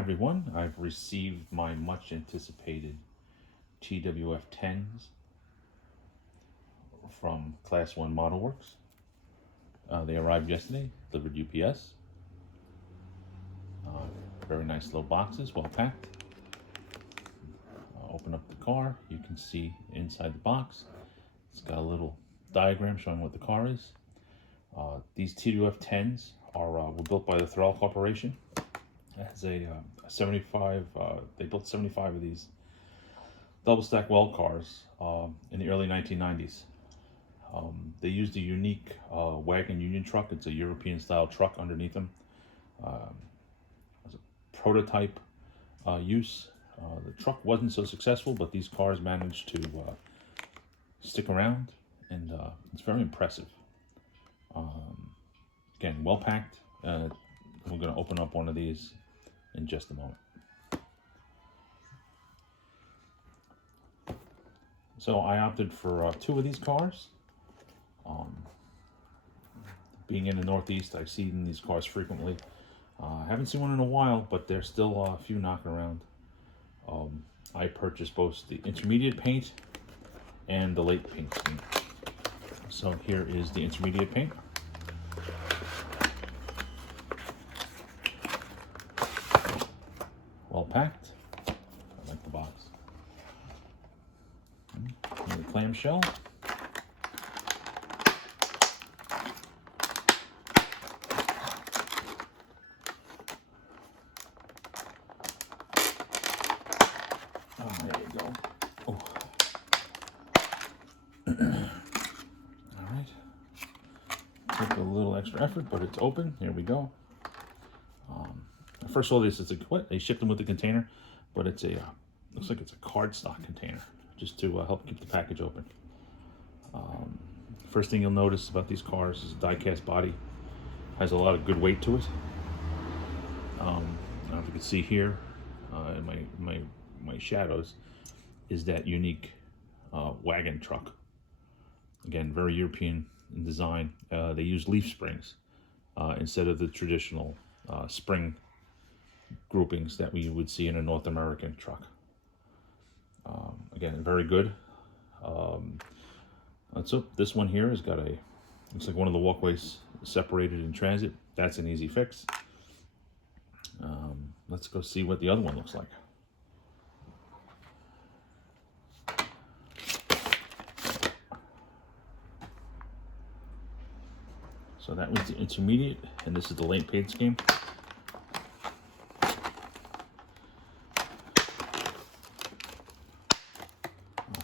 everyone, I've received my much anticipated TWF10s from Class 1 Model Works. They arrived yesterday, delivered UPS. Very nice little boxes, well packed. Open up the car, you can see inside the box. It's got a little diagram showing what the car is. These TWF10s were built by the Thrall Corporation. It has a 75, they built 75 of these double stack weld cars in the early 1990s. They used a unique wagon union truck. It's a European style truck underneath them. As a prototype use. The truck wasn't so successful, but these cars managed to stick around, and it's very impressive. Again, well packed. We're going to open up one of these in just a moment. So I opted for two of these cars. Being in the Northeast, I've seen these cars frequently. Haven't seen one in a while, but there's still a few knocking around. I purchased both the intermediate paint and the late paint scheme. So here is the intermediate paint. Well packed. I like the box. And the clamshell. Oh, there you go. Oh. All right. Took a little extra effort, but it's open. Here we go. I first saw this as what they shipped them with the container, but it's a looks like it's a cardstock container, just to help keep the package open. First thing you'll notice about these cars is the die-cast body has a lot of good weight to it. I don't know if you can see here in my shadows is that unique wagon truck. Again, very European in design. They use leaf springs instead of the traditional spring groupings that we would see in a North American truck. Again, very good. So this one here has got looks like one of the walkways separated in transit. That's an easy fix. Let's go see what the other one looks like. So that was the intermediate, and this is the late paint scheme.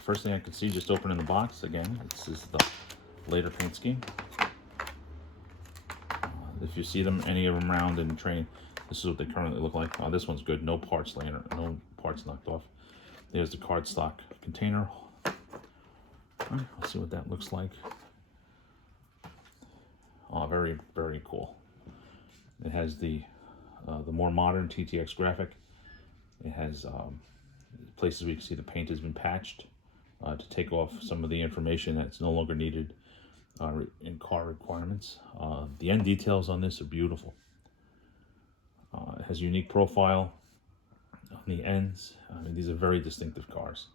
First thing I could see just opening the box, again, this is the later paint scheme. If you see them, any of them around in the train, this is what they currently look like. This one's good, no parts laying, no parts knocked off. There's the cardstock container. All right, let's see what that looks like. Oh, very, very cool. It has the more modern TTX graphic. It has places where you can see the paint has been patched to take off some of the information that's no longer needed in car requirements. The end details on this are beautiful. It has a unique profile on the ends. I mean, these are very distinctive cars.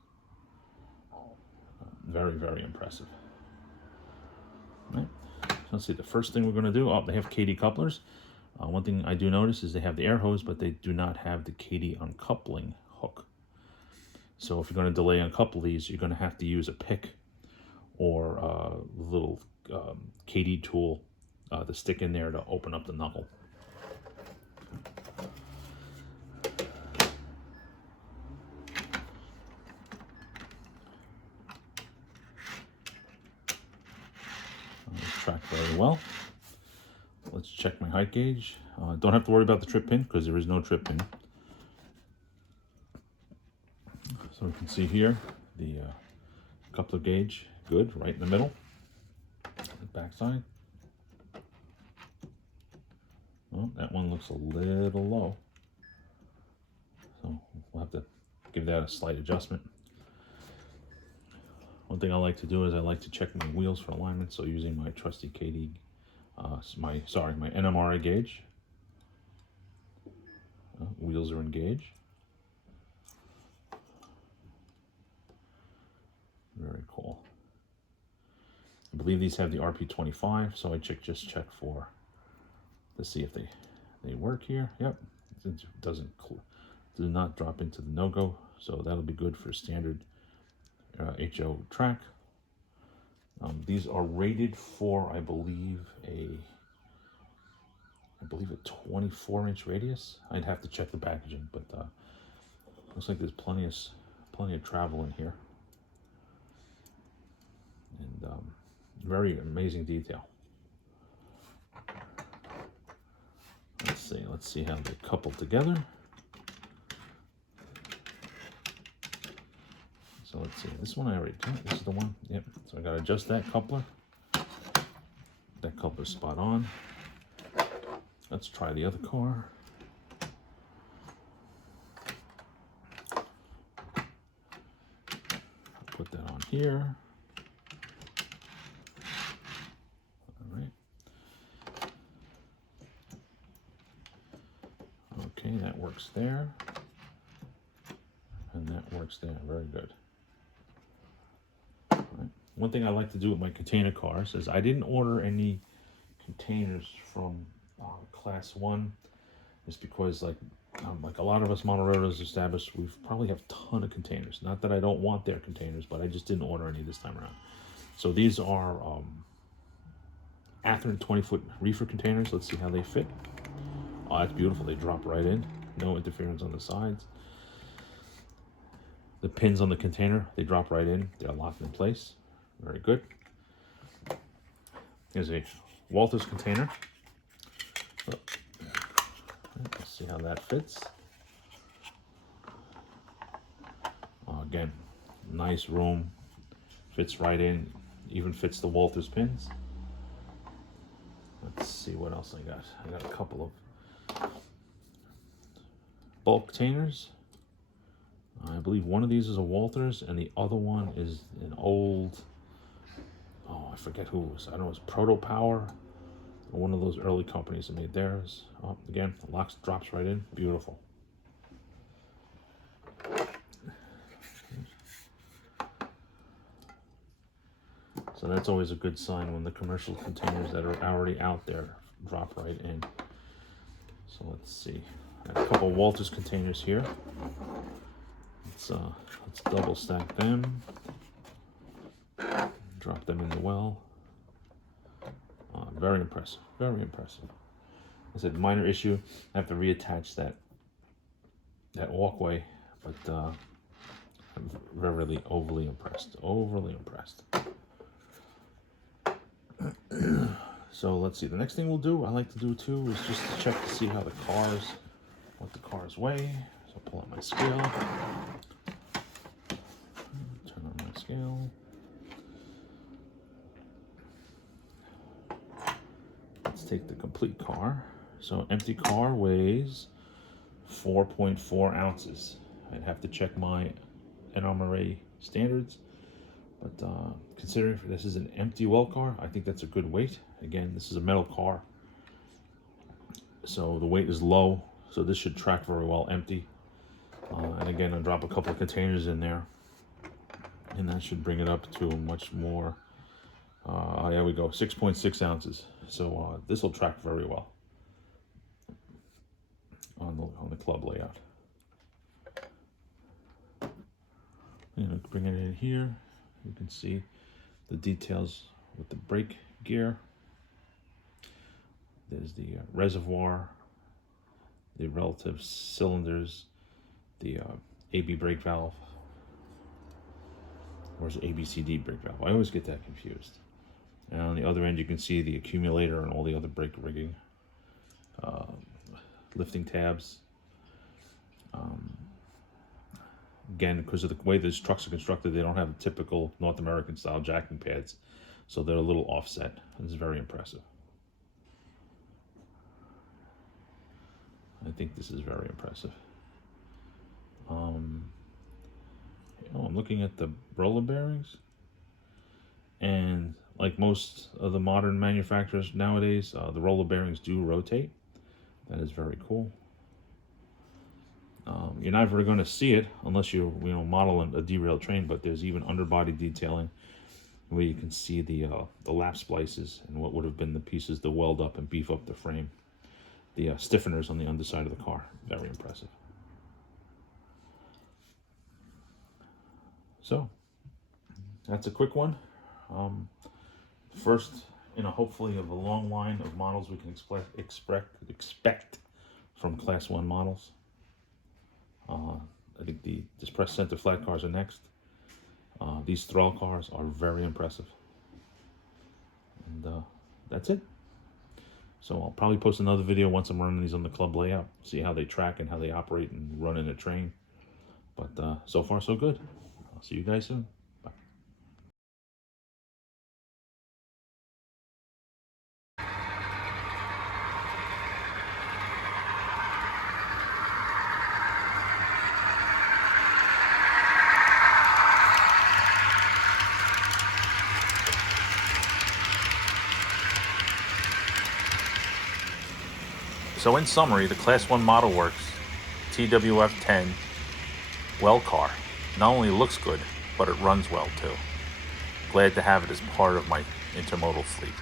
Very, very impressive. All right. Let's see, the first thing we're going to do, they have KD couplers. One thing I do notice is they have the air hose, but they do not have the KD uncoupling hook. So if you're going to delay uncouple these, you're going to have to use a pick or a little KD tool to stick in there to open up the knuckle. Track very well. Let's check my height gauge. Don't have to worry about the trip pin because there is no trip pin. So we can see here the coupler gauge, good, right in the middle. The back side. Well, that one looks a little low. So we'll have to give that a slight adjustment. One thing I like to do is I like to check my wheels for alignment, so using my trusty KD, my NMRA gauge. Wheels are engaged. Very cool. I believe these have the RP25, so I just check for to see if they work here. Yep, it does not drop into the no-go, so that'll be good for standard HO track. These are rated for, I believe a 24-inch radius. I'd have to check the packaging, but looks like there's plenty of travel in here, and very amazing detail. Let's see how they couple together. So let's see, this one I already did. This is the one, yep. So I gotta adjust that coupler. That coupler's spot on. Let's try the other car. Put that on here. All right. Okay, that works there. And that works there, very good. One thing I like to do with my container cars is I didn't order any containers from class 1, just because like a lot of us monorailers established, we probably have a ton of containers. Not that I don't want their containers, but I just didn't order any this time around. So these are Athearn 20-foot reefer containers. Let's see how they fit. Oh, that's beautiful. They drop right in. No interference on the sides. The pins on the container, they drop right in. They're locked in place. Very good. Here's a Walters container. Oh. Let's see how that fits. Again, nice room. Fits right in. Even fits the Walters pins. Let's see what else I got. I got a couple of bulk containers. I believe one of these is a Walters and the other one is an old, I forget who it was. I don't know, it was Proto Power, or one of those early companies that made theirs. Oh, again, the locks drops right in. Beautiful. So that's always a good sign when the commercial containers that are already out there drop right in. So let's see. I have a couple of Walters containers here. Let's double stack them. Drop them in the well. Very impressive. Very impressive. I said minor issue. I have to reattach that walkway, but I'm really overly impressed. Overly impressed. So let's see. The next thing we'll do, I like to do too, is just to check to see how what the cars weigh. So pull out my scale. Turn on my scale. Let's take the complete car. So empty car weighs 4.4 ounces. I'd have to check my NRMA standards, but considering this is an empty well car, I think that's a good weight. Again, this is a metal car, so the weight is low, so this should track very well empty. And again, I'll drop a couple of containers in there, and that should bring it up to a much more, there we go, 6.6 ounces. So this will track very well on the club layout. And bring it in here. You can see the details with the brake gear. There's the reservoir, the relative cylinders, the AB brake valve, or is it ABCD brake valve? I always get that confused. And on the other end, you can see the accumulator and all the other brake rigging, lifting tabs. Again, because of the way these trucks are constructed, they don't have the typical North American style jacking pads, so they're a little offset. It's very impressive. I think this is very impressive. I'm looking at the roller bearings, and like most of the modern manufacturers nowadays, the roller bearings do rotate. That is very cool. You're never going to see it unless you model a derailed train, but there's even underbody detailing where you can see the lap splices and what would have been the pieces to weld up and beef up the frame. The stiffeners on the underside of the car. Very impressive. So, that's a quick one. First, hopefully of a long line of models we can expect from Class 1 models. I think this press center flat cars are next. These throttle cars are very impressive. And that's it. So I'll probably post another video once I'm running these on the club layout. See how they track and how they operate and run in a train. But so far so good. I'll see you guys soon. Bye. So in summary, the Class 1 Model Works TWF10 well car not only looks good, but it runs well too. Glad to have it as part of my intermodal fleet.